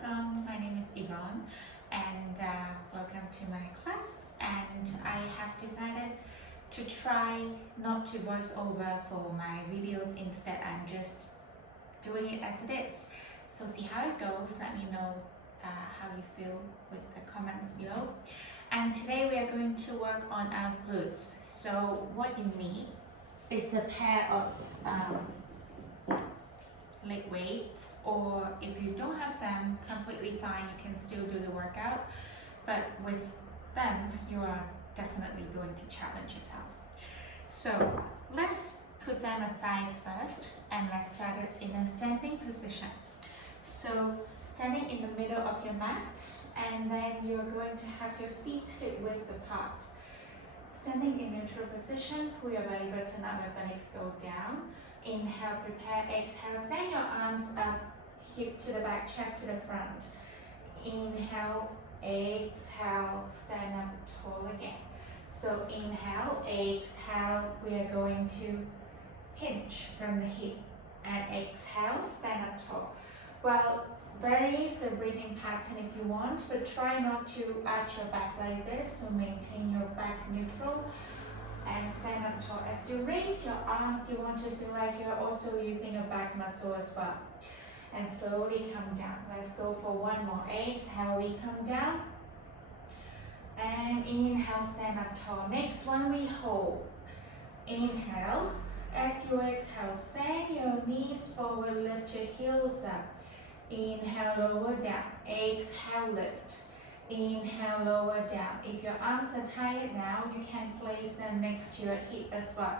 welcome. My name is Yvonne and welcome to my class. And I have decided to try not to voice over for my videos. Instead, I'm just doing it as it is. So see how it goes. Let me know how you feel with the comments below. And today we are going to work on our glutes. So what you need is a pair of leg weights, or if you don't have them, completely fine, you can still do the workout, but with them you are definitely going to challenge yourself. So let's put them aside first and let's start it in a standing position. So standing in the middle of your mat, and then you're going to have your feet hip width apart. Standing in neutral position, pull your belly button up, your legs go down. Inhale, prepare, exhale, send your arms up, hip to the back, chest to the front. Inhale, exhale, stand up tall again. So inhale, exhale, we are going to hinge from the hip. And exhale, stand up tall. Well, varies the breathing pattern if you want, but try not to arch your back like this, so maintain your back neutral. And stand up tall. As you raise your arms, you want to feel like you're also using your back muscle as well. And slowly come down. Let's go for one more. Exhale, we come down. And inhale, stand up tall. Next one, we hold. Inhale. As you exhale, send your knees forward, lift your heels up. Inhale, lower down. Exhale, lift. Inhale, lower down. If your arms are tired now, you can place them next to your hip as well.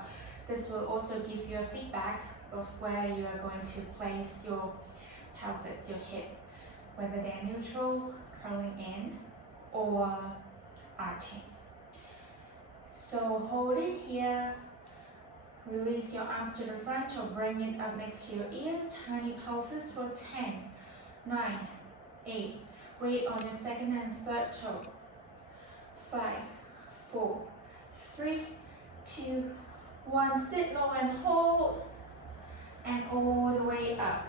This will also give you a feedback of where you are going to place your pelvis, your hip, whether they're neutral, curling in, or arching. So hold it here. Release your arms to the front or bring it up next to your ears. Tiny pulses for 10, 9, 8. Weight on your second and third toe. 5, 4, 3, 2, 1. Sit low and hold. And all the way up.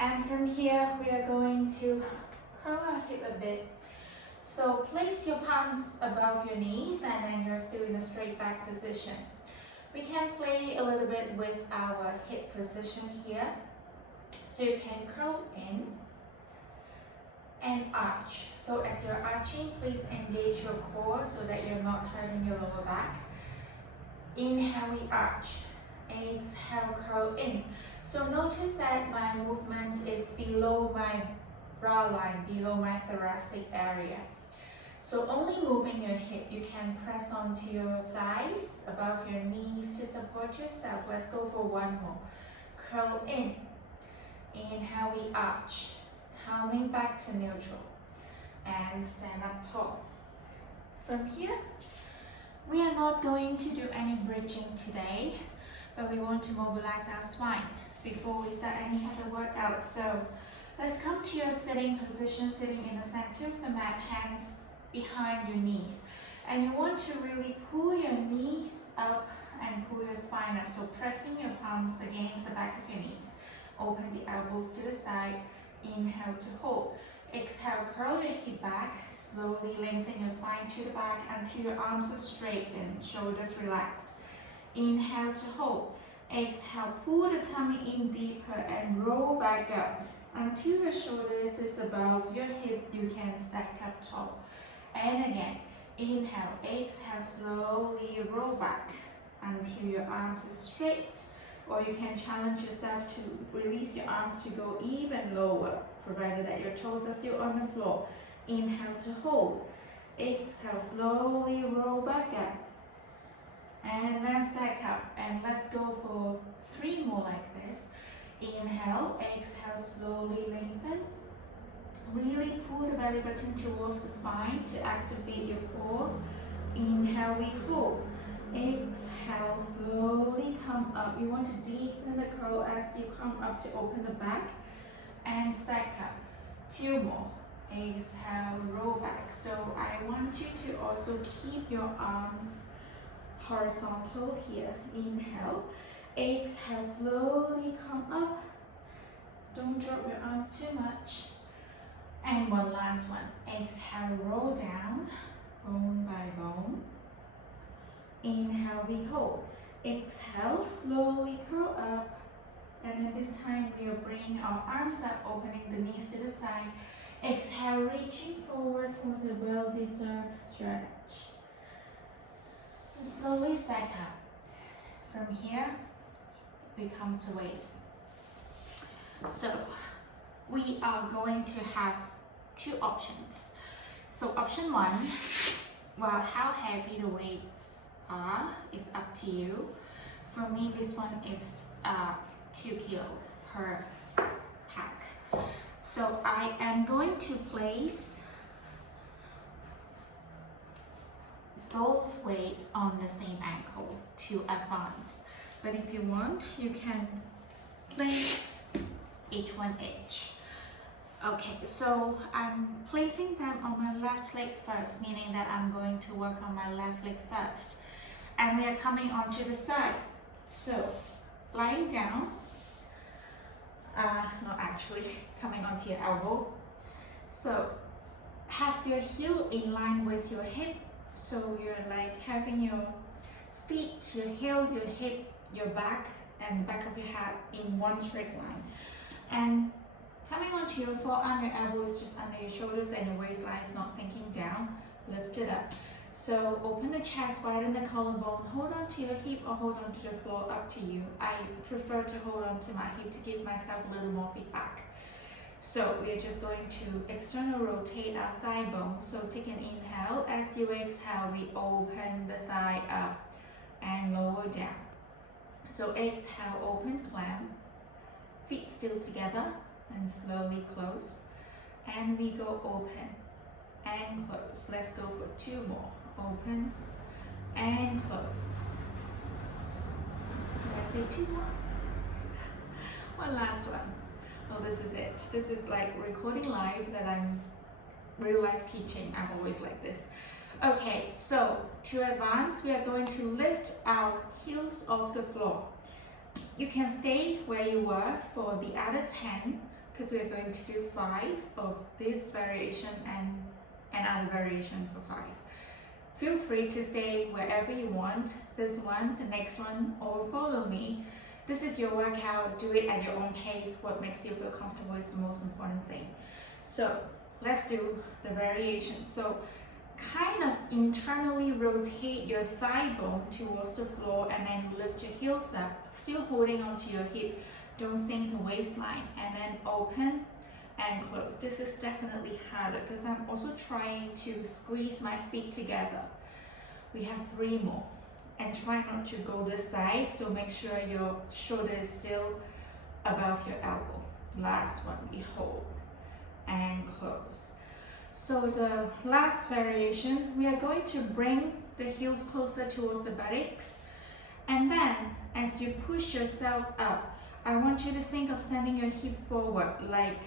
And from here, we are going to curl our hip a bit. So place your palms above your knees and then you're still in a straight back position. We can play a little bit with our hip position here. So you can curl in and arch. So as you're arching, please engage your core so that you're not hurting your lower back. Inhale, we arch. Exhale, curl in. So notice that my movement is below my bra line, below my thoracic area. So only moving your hip, you can press onto your thighs, above your knees to support yourself. Let's go for one more. Curl in. Inhale, we arch. Coming back to neutral. And stand up tall. From here, we are not going to do any bridging today, but we want to mobilize our spine before we start any other workout. So let's come to your sitting position, sitting in the center of the mat, hands behind your knees. And you want to really pull your knees up and pull your spine up. So pressing your palms against the back of your knees. Open the elbows to the side. Inhale to hold. Exhale, curl your hip back. Slowly lengthen your spine to the back until your arms are straight and shoulders relaxed. Inhale to hold. Exhale, pull the tummy in deeper and roll back up. Until your shoulders is above your hip, you can stack up tall. And again, inhale, exhale, slowly roll back until your arms are straight. Or you can challenge yourself to release your arms to go even lower, provided that your toes are still on the floor. Inhale to hold. Exhale, slowly roll back up. And then stack up. And let's go for 3 more like this. Inhale, exhale, slowly lengthen. Really pull the belly button towards the spine to activate your core. Inhale, we hold. Exhale, slowly come up. You want to deepen the curl as you come up to open the back and stack up. 2 more. Exhale, roll back. So I want you to also keep your arms horizontal here. Inhale. Exhale, slowly come up. Don't drop your arms too much. And one last one. Exhale, roll down, bone by bone. Inhale, we hold. Exhale, slowly curl up. And then this time we'll bring our arms up, opening the knees to the side. Exhale, reaching forward for the well-deserved stretch. And slowly stack up. From here, we come to waist. So we are going to have two options. So option one, well, how heavy the weights are is up to you. For me, this one is 2 kilo per pack. So I am going to place both weights on the same ankle to advance. But if you want, you can place each one each. Okay, so I'm placing them on my left leg first, meaning that I'm going to work on my left leg first. And we are coming onto the side. So lying down, not actually, coming onto your elbow. So have your heel in line with your hip. So you're like having your feet, your heel, your hip, your back, and back of your head in one straight line. And coming onto your forearm, your elbow is just under your shoulders and your waistline is not sinking down. Lift it up. So open the chest, widen the collarbone, hold on to your hip or hold on to the floor, up to you. I prefer to hold on to my hip to give myself a little more feedback. So we're just going to external rotate our thigh bone. So take an inhale. As you exhale, we open the thigh up and lower down. So exhale, open, clamp. Feet still together and slowly close. And we go open and close. Let's go for 2 more. Open and close. Did I say 2 more? One last one. Well, this is it. This is like recording live that I'm real life teaching. I'm always like this. Okay, so to advance, we are going to lift our heels off the floor. You can stay where you were for the other 10 because we are going to do 5 of this variation and another variation for 5. Feel free to stay wherever you want, this one, the next one, or follow me. This is your workout, do it at your own pace. What makes you feel comfortable is the most important thing. So let's do the variation. So kind of internally rotate your thigh bone towards the floor and then lift your heels up, still holding onto your hip. Don't sink the waistline, and then open and close. This is definitely harder because I'm also trying to squeeze my feet together. We have 3 more. And try not to go this side, so make sure your shoulder is still above your elbow. Last one, we hold and close. So the last variation, we are going to bring the heels closer towards the buttocks. And then as you push yourself up, I want you to think of sending your hip forward like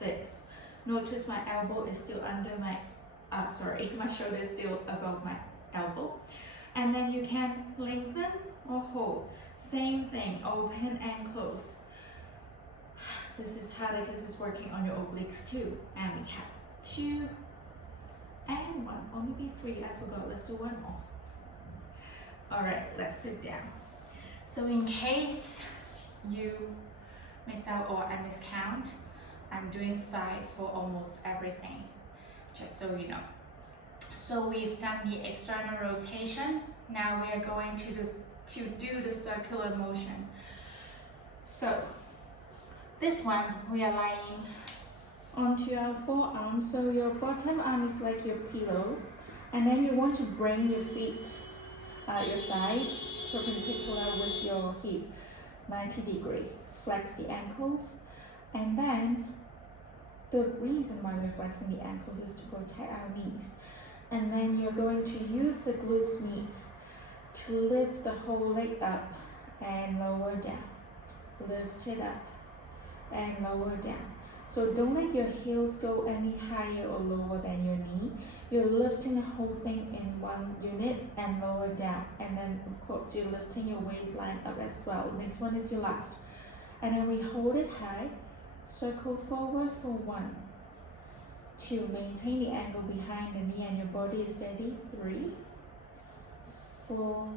this. Notice my elbow is still under my, my shoulder is still above my elbow. And then you can lengthen or hold. Same thing, open and close. This is harder because it's working on your obliques too. And we have 2 and 1, or maybe 3, I forgot. Let's do 1 more. All right, let's sit down. So in case you miss out or I miscount, I'm doing 5 for almost everything, just so you know. So we've done the external rotation. Now we are going to do the circular motion. So this one, we are lying onto our forearm. So your bottom arm is like your pillow. And then you want to bring your feet, your thighs, perpendicular with your hip, 90 degree. Flex the ankles. And then the reason why we're flexing the ankles is to protect our knees. And then you're going to use the glutes meats to lift the whole leg up and lower down. Lift it up and lower down. So don't let your heels go any higher or lower than your knee. You're lifting the whole thing in one unit and lower down. And then of course you're lifting your waistline up as well. Next one is your last. And then we hold it high, circle forward for 1, 2, maintain the angle behind the knee and your body is steady. 3, 4,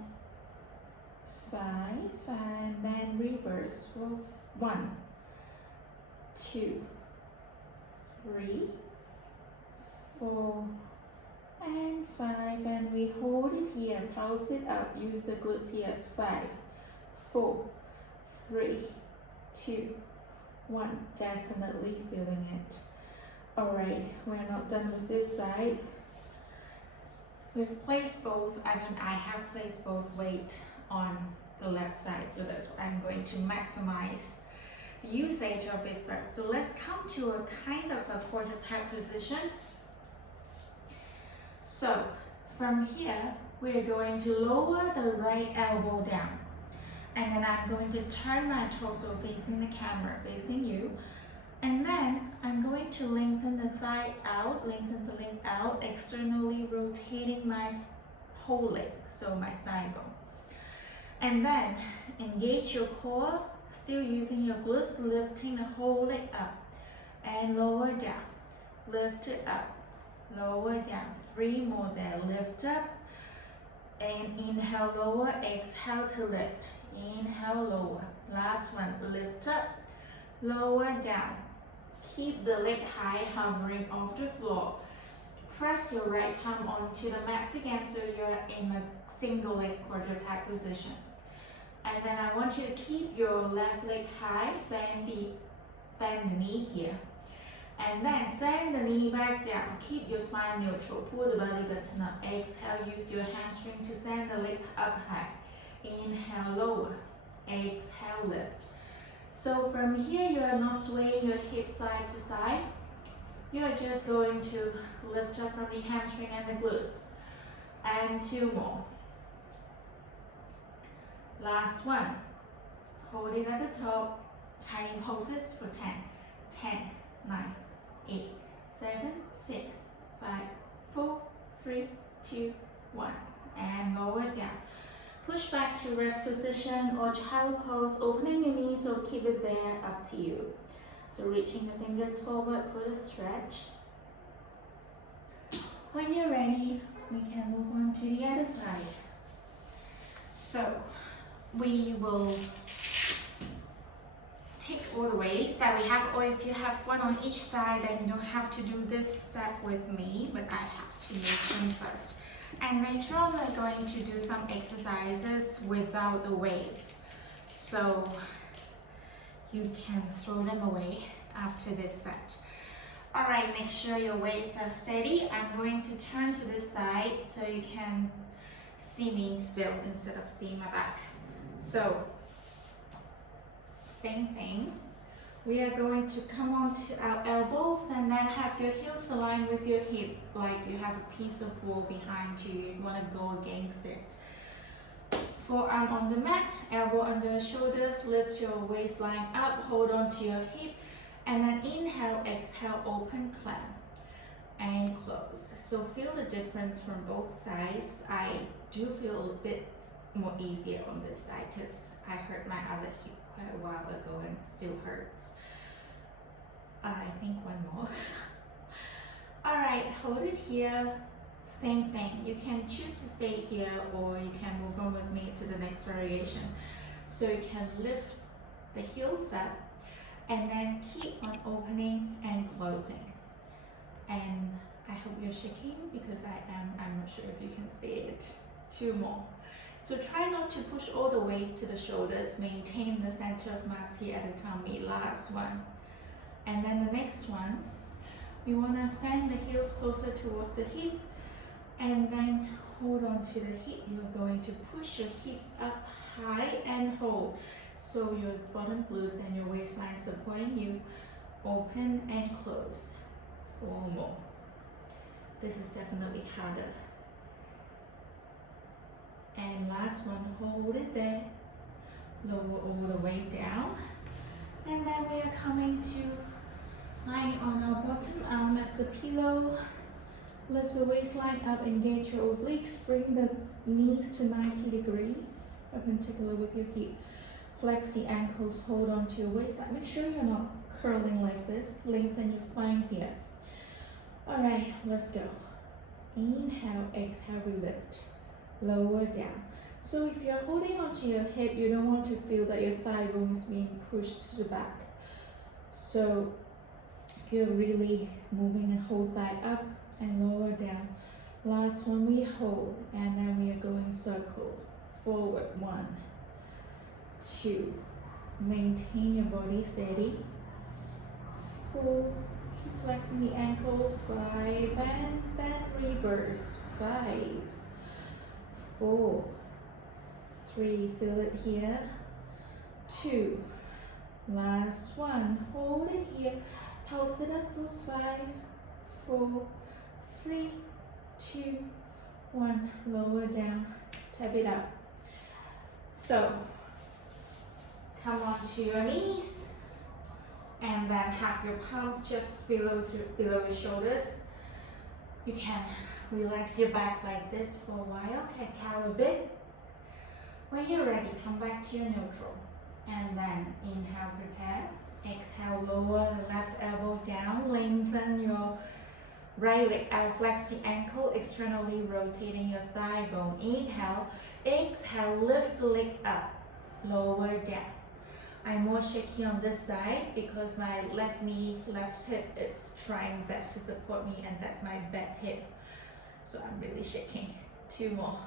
5, and then reverse for 1, 2, 3, 4, and 5, and we hold it here, pulse it up, use the glutes here. 5, 4, 3, 2, 1, definitely feeling it. Alright, we're not done with this side. We've placed both, I have placed both weight on the left side, so that's why I'm going to maximize the usage of it first. So let's come to a kind of a quarter pack position. So from here, we're going to lower the right elbow down. And then I'm going to turn my torso facing the camera, facing you. And then I'm going to lengthen the thigh out, lengthen the leg out, externally rotating my whole leg, so my thigh bone. And then engage your core, still using your glutes, lifting the whole leg up. And lower down, lift it up, lower down. 3 more there, lift up. And inhale, lower, exhale to lift. Inhale, lower. Last one, lift up, lower down. Keep the leg high, hovering off the floor. Press your right palm onto the mat again so you're in a single leg quarter pack position. And then I want you to keep your left leg high, bend the knee here. And then send the knee back down. Keep your spine neutral. Pull the belly button up. Exhale, use your hamstring to send the leg up high. Inhale, lower. Exhale, lift. So from here, you are not swaying your hips side to side. You are just going to lift up from the hamstring and the glutes. And 2 more. Last one. Hold it at the top. Tiny pulses for 10, 10, 9, 8, 7, 6, 5, 4, 3, 2, 1. And lower down. Push back to rest position or child pose, opening your knees or keep it there, up to you. So reaching the fingers forward for the stretch. When you're ready, we can move on to the other side. So we will take all the weights that we have, or if you have one on each side, then you don't have to do this step with me, but I have to use them first. And later on, we're going to do some exercises without the weights. So you can throw them away after this set. All right, make sure your weights are steady. I'm going to turn to this side so you can see me still instead of seeing my back. So, same thing. We are going to come on to our elbows and then have your heels aligned with your hip, like you have a piece of wall behind you. You want to go against it. Forearm on the mat, elbow under the shoulders, lift your waistline up, hold on to your hip, and then inhale, exhale, open, clamp, and close. So feel the difference from both sides. I do feel a bit more easier on this side because I hurt my other hip quite a while ago and it still hurts. I think one more. Alright, hold it here. Same thing. You can choose to stay here or you can move on with me to the next variation. So you can lift the heels up and then keep on opening and closing. And I hope you're shaking because I am. I'm not sure if you can see it. 2 more. So try not to push all the weight to the shoulders. Maintain the center of mass here at the tummy. Last one. And then the next one, we want to send the heels closer towards the hip and then hold on to the hip. You're going to push your hip up high and hold. So your bottom glutes and your waistline supporting you. Open and close. 4 more. This is definitely harder. And last one, hold it there. Lower all the way down. And then we are coming to lying on our bottom arm as a pillow. Lift the waistline up, engage your obliques, bring the knees to 90 degrees, perpendicular with your hip. Flex the ankles, hold on to your waistline. Make sure you're not curling like this. Lengthen your spine here. Alright, let's go. Inhale, exhale, we lift. Lower down. So if you're holding onto your hip, you don't want to feel that your thigh bone is being pushed to the back. So you're really moving the whole thigh up and lower down. Last one, we hold, and then we are going circle. Forward, 1, 2. Maintain your body steady. 4, keep flexing the ankle. 5, and then reverse. 5, 4, 3, feel it here. 2, last one, hold it here. Pulse it up for 5, 4, 3, 2, 1. Lower down, tap it up. So come onto your knees, and then have your palms just below your shoulders. You can relax your back like this for a while, cat cow a bit. When you're ready, come back to your neutral, and then inhale, prepare. Exhale, lower the left elbow down, lengthen your right leg out, flex the ankle, externally rotating your thigh bone. Inhale, exhale, lift the leg up, lower down. I'm more shaky on this side because my left knee, left hip is trying best to support me, and that's my back hip. So I'm really shaking. 2 more.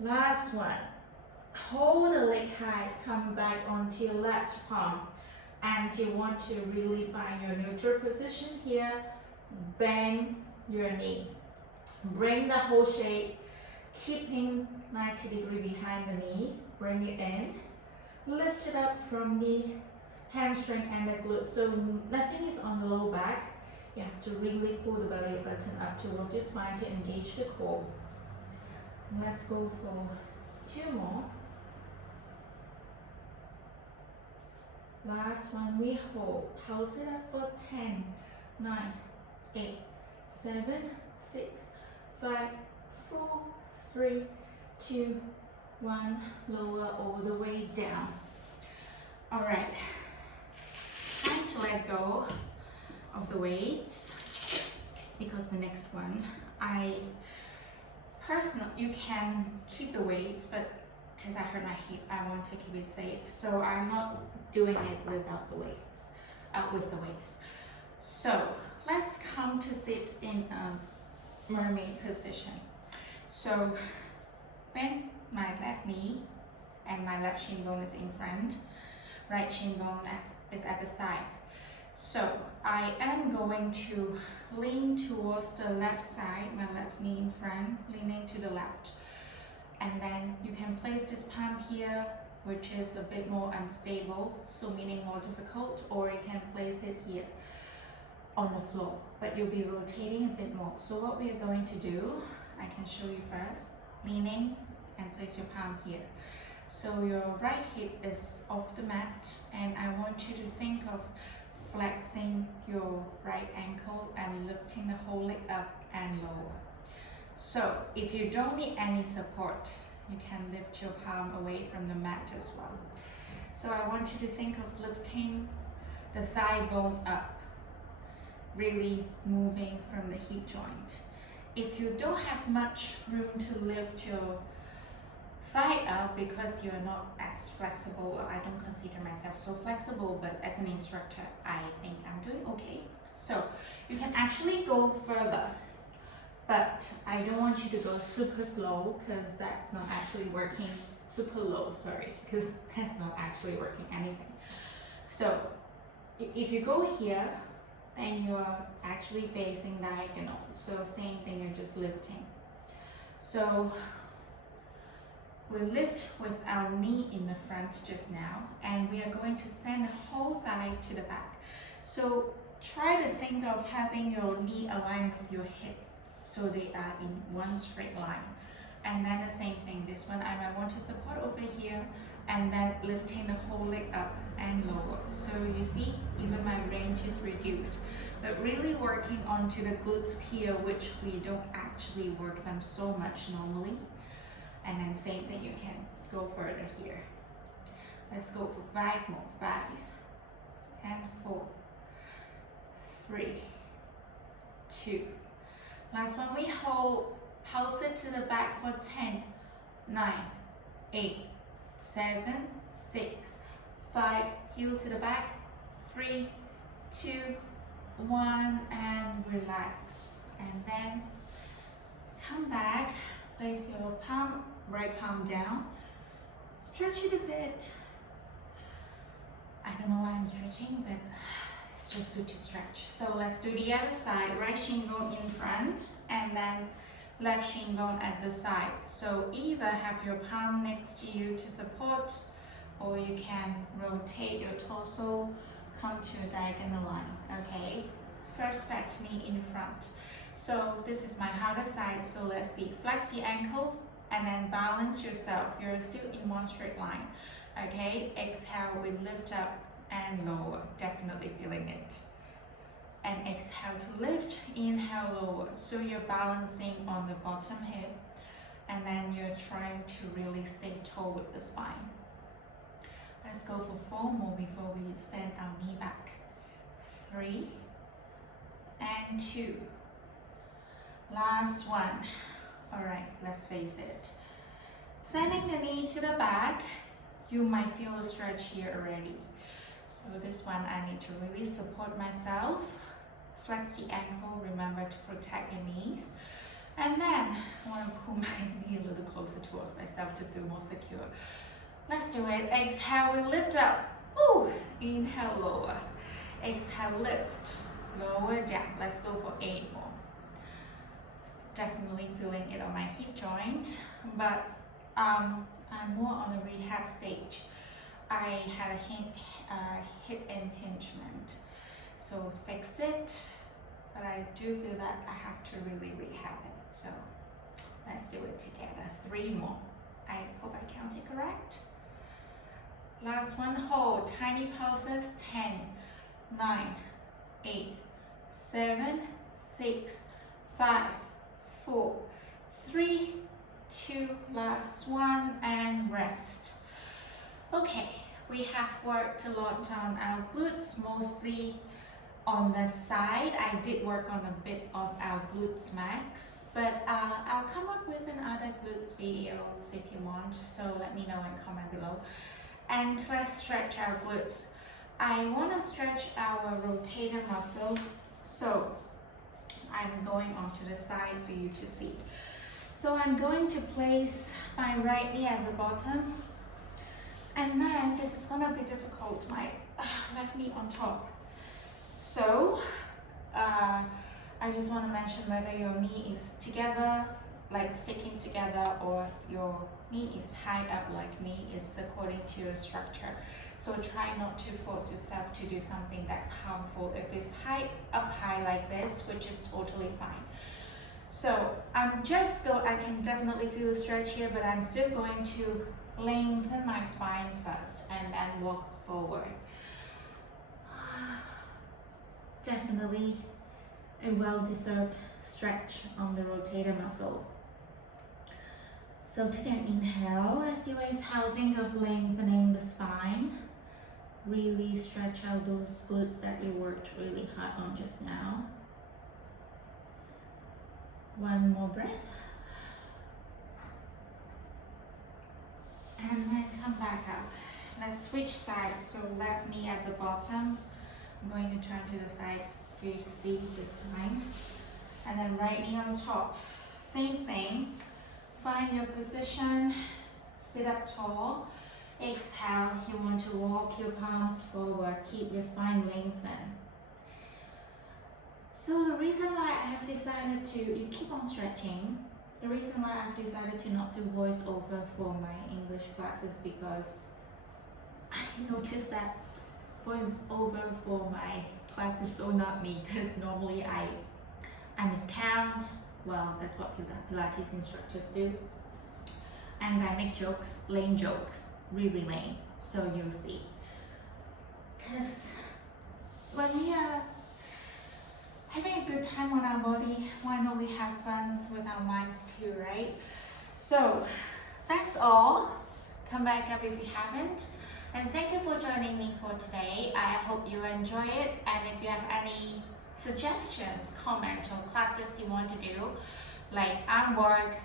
Last one. Hold the leg high, come back onto your left palm, and you want to really find your neutral position here. Bend your knee. Bring the whole shape, keeping 90-degree behind the knee. Bring it in. Lift it up from the hamstring and the glutes, so nothing is on the low back. You have to really pull the belly button up towards your spine to engage the core. Let's go for 2 more. Last one, we hold. Pulse it up for 10, 9, 8, 7, 6, 5, 4, 3, 2, 1. Lower all the way down. All right. Time to let go of the weights, because the next one, you can keep the weights, but because I hurt my hip, I want to keep it safe. So I'm not doing it without the weights, with the weights. So let's come to sit in a mermaid position. So bend my left knee and my left shin bone is in front, right shin bone is at the side. So I am going to lean towards the left side, my left knee in front, leaning to the left. And then you can place this palm here, which is a bit more unstable, so meaning more difficult, or you can place it here on the floor, but you'll be rotating a bit more. So what we are going to do, I can show you first, leaning and place your palm here. So your right hip is off the mat, and I want you to think of flexing your right ankle and lifting the whole leg up and lower. So if you don't need any support, you can lift your palm away from the mat as well. So I want you to think of lifting the thigh bone up, really moving from the hip joint. If you don't have much room to lift your thigh up because you're not as flexible, I don't consider myself so flexible, but as an instructor, I think I'm doing okay. So you can actually go further, but I don't want you to go super slow because that's not actually working. Super low, sorry, because that's not actually working anything. So if you go here, then you're actually facing diagonal. So same thing, you're just lifting. So we lift with our knee in the front just now, and we are going to send the whole thigh to the back. So try to think of having your knee aligned with your hip, so they are in one straight line. And then the same thing, this one I might want to support over here, and then lifting the whole leg up and lower. So you see, even my range is reduced, but really working onto the glutes here, which we don't actually work them so much normally. And then same thing, you can go further here. Let's go for 5 more. 5 and 4, 3, 2. Last one, we hold, pulse it to the back for 10, 9, 8, 7, 6, 5, heel to the back, 3, 2, 1, and relax. And then come back, place your palm, right palm down, stretch it a bit. I don't know why I'm stretching, but it's just good to stretch. So let's do the other side, right shin bone in front, and then left shin bone at the side. So either have your palm next to you to support, or you can rotate your torso, come to a diagonal line, okay? First set, knee in front. So this is my harder side, so let's see. Flex the ankle and then balance yourself. You're still in one straight line, okay? Exhale, we lift up and lower, definitely feeling it. And exhale to lift, inhale, lower. So you're balancing on the bottom hip, and then you're trying to really stay tall with the spine. Let's go for 4 more before we send our knee back. 3 and 2. Last one. All right, let's face it. Sending the knee to the back, you might feel a stretch here already. So this one, I need to really support myself. Flex the ankle, remember to protect your knees. And then I want to pull my knee a little closer towards myself to feel more secure. Let's do it. Exhale, we lift up. Woo! Inhale, lower. Exhale, lift. Lower down. Let's go for 8 more. Definitely feeling it on my hip joint, but I'm more on a rehab stage. I had a hip impingement, so fix it, but I do feel that I have to really rehab it. So let's do it together. 3 more. I hope I counted correct. Last one, hold. Tiny pulses. 10, 9, 8, 7, 6, 5, 4, 3, 2, last one, and rest. Okay, we have worked a lot on our glutes, mostly on the side. I did work on a bit of our glutes max, but I'll come up with another glutes videos if you want, so let me know and comment below. And let's stretch our glutes. I want to stretch our rotator muscle, so I'm going onto the side for you to see. So I'm going to place my right knee at the bottom, and then this is going to be difficult, my left knee on top. So I just want to mention whether your knee is together, like sticking together, or your knee is high up like me, is according to your structure. So try not to force yourself to do something that's harmful. If it's up high like this, which is totally fine. So I can definitely feel the stretch here, but I'm still going to lengthen my spine first and then walk forward. Definitely a well-deserved stretch on the rotator muscle. So take an inhale. As you exhale, think of lengthening the spine. Really stretch out those glutes that you worked really hard on just now. 1 more breath. And then come back up. Let's switch sides. So left knee at the bottom. I'm going to turn to the side for you to see this time. And then right knee on top. Same thing. Find your position. Sit up tall. Exhale. You want to walk your palms forward. Keep your spine lengthened. So the reason why I have decided to, you keep on stretching. The reason why I've decided to not do voiceover for my English classes, because I noticed that voiceover for my class is so not me, because normally I miscount. Well, that's what Pilates instructors do. And I make jokes, lame jokes, really lame. So you'll see. Because when we are having a good time on our body, why not we have fun with our minds too, right? So that's all. Come back up if you haven't. And thank you for joining me for today. I hope you enjoy it. And if you have any suggestions, comments, or classes you want to do, like arm work,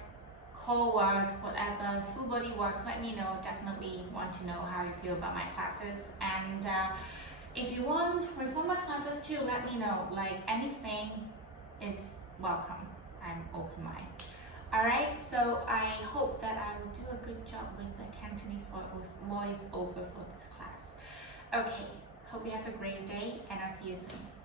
core work, whatever, full body work, let me know. Definitely want to know how you feel about my classes. And if you want reformer classes too, let me know. Like anything is welcome. I'm open mind. Alright, so I hope that I will do a good job with the Cantonese voice over for this class. Okay, hope you have a great day and I'll see you soon.